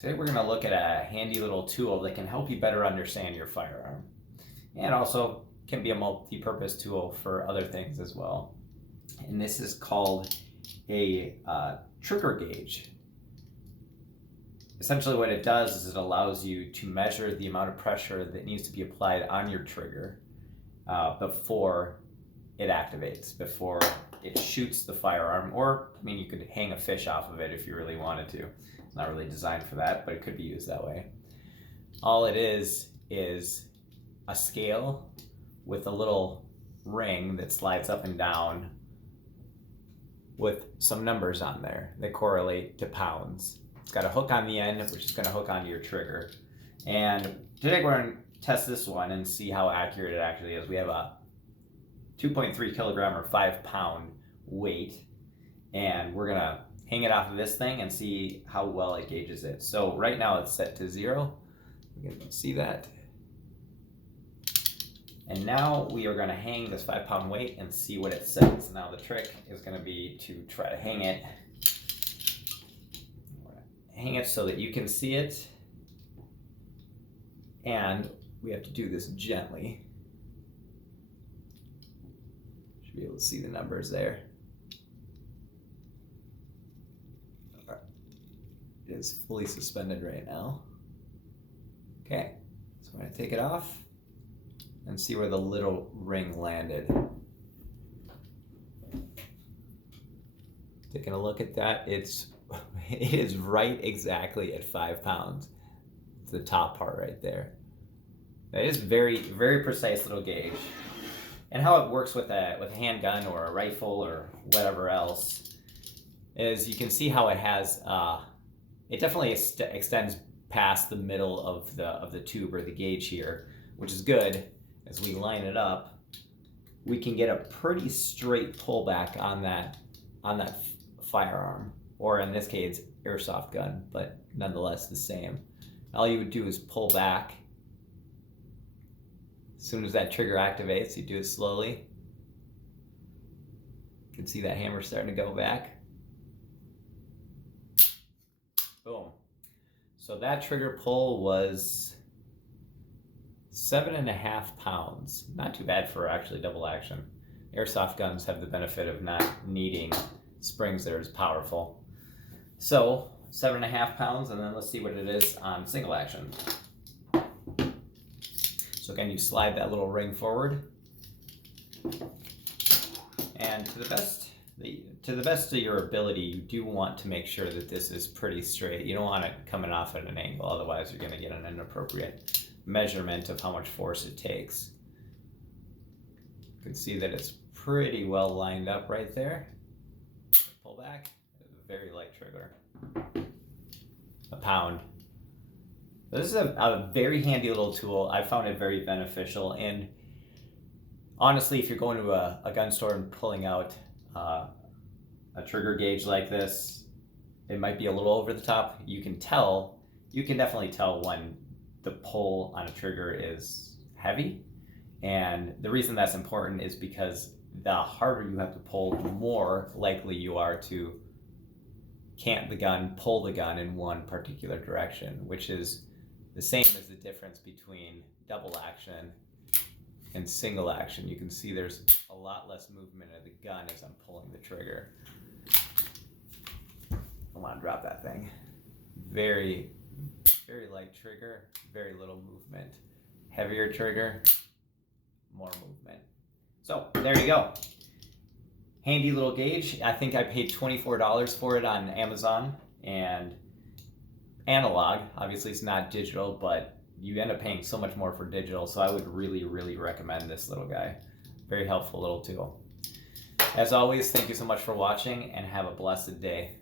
Today we're going to look at a handy little tool that can help you better understand your firearm, and also can be a multi-purpose tool for other things as well. And this is called a trigger gauge. Essentially what it does is it allows you to measure the amount of pressure that needs to be applied on your trigger before it activates, before it shoots the firearm. Or, I mean, you could hang a fish off of it if you really wanted to. It's not really designed for that, but it could be used that way. All it is a scale with a little ring that slides up and down with some numbers on there that correlate to pounds. It's got a hook on the end, which is going to hook onto your trigger. And today we're going to test this one and see how accurate it actually is. We have a 2.3 kilogram or 5 pound weight, and we're going to hang it off of this thing and see how well it gauges it. So right now it's set to 0. You can see that. And now we are going to hang this 5 pound weight and see what it says. Now the trick is going to be to try to hang it. Hang it so that you can see it. And we have to do this gently. Should be able to see the numbers there. It is fully suspended right now. Okay, so I'm going to take it off and see where the little ring landed. Taking a look at that, it is right exactly at 5 pounds. It's the top part right there. That is very, very precise little gauge. And how it works with a handgun or a rifle or whatever else is you can see how it has it definitely extends past the middle of the tube or the gauge here, which is good. As we line it up, we can get a pretty straight pullback on that firearm, or in this case, airsoft gun, but nonetheless the same. All you would do is pull back. As soon as that trigger activates, you do it slowly. You can see that hammer starting to go back. Boom. So that trigger pull was 7.5 pounds. Not too bad for actually double action. Airsoft guns have the benefit of not needing springs that are as powerful. So 7.5 pounds, and then let's see what it is on single action. So again, you slide that little ring forward, and to the best of your ability, you do want to make sure that this is pretty straight. You don't want it coming off at an angle, otherwise you're going to get an inappropriate measurement of how much force it takes. You can see that it's pretty well lined up right there. Pull back, very light trigger. A pound. This is a very handy little tool. I found it very beneficial, and honestly, if you're going to a gun store and pulling out a trigger gauge like this, it might be a little over the top. You can definitely tell when the pull on a trigger is heavy, and the reason that's important is because the harder you have to pull, the more likely you are to cant the gun, pull the gun in one particular direction, which is the same as the difference between double action and single action. You can see there's a lot less movement of the gun as I'm pulling the trigger. I want to drop that thing. Very, very light trigger, very little movement. Heavier trigger, more movement. So there you go. Handy little gauge. I think I paid $24 for it on Amazon, and analog. Obviously it's not digital, but you end up paying so much more for digital, so I would really, really recommend this little guy. Very helpful little tool. As always, thank you so much for watching, and have a blessed day.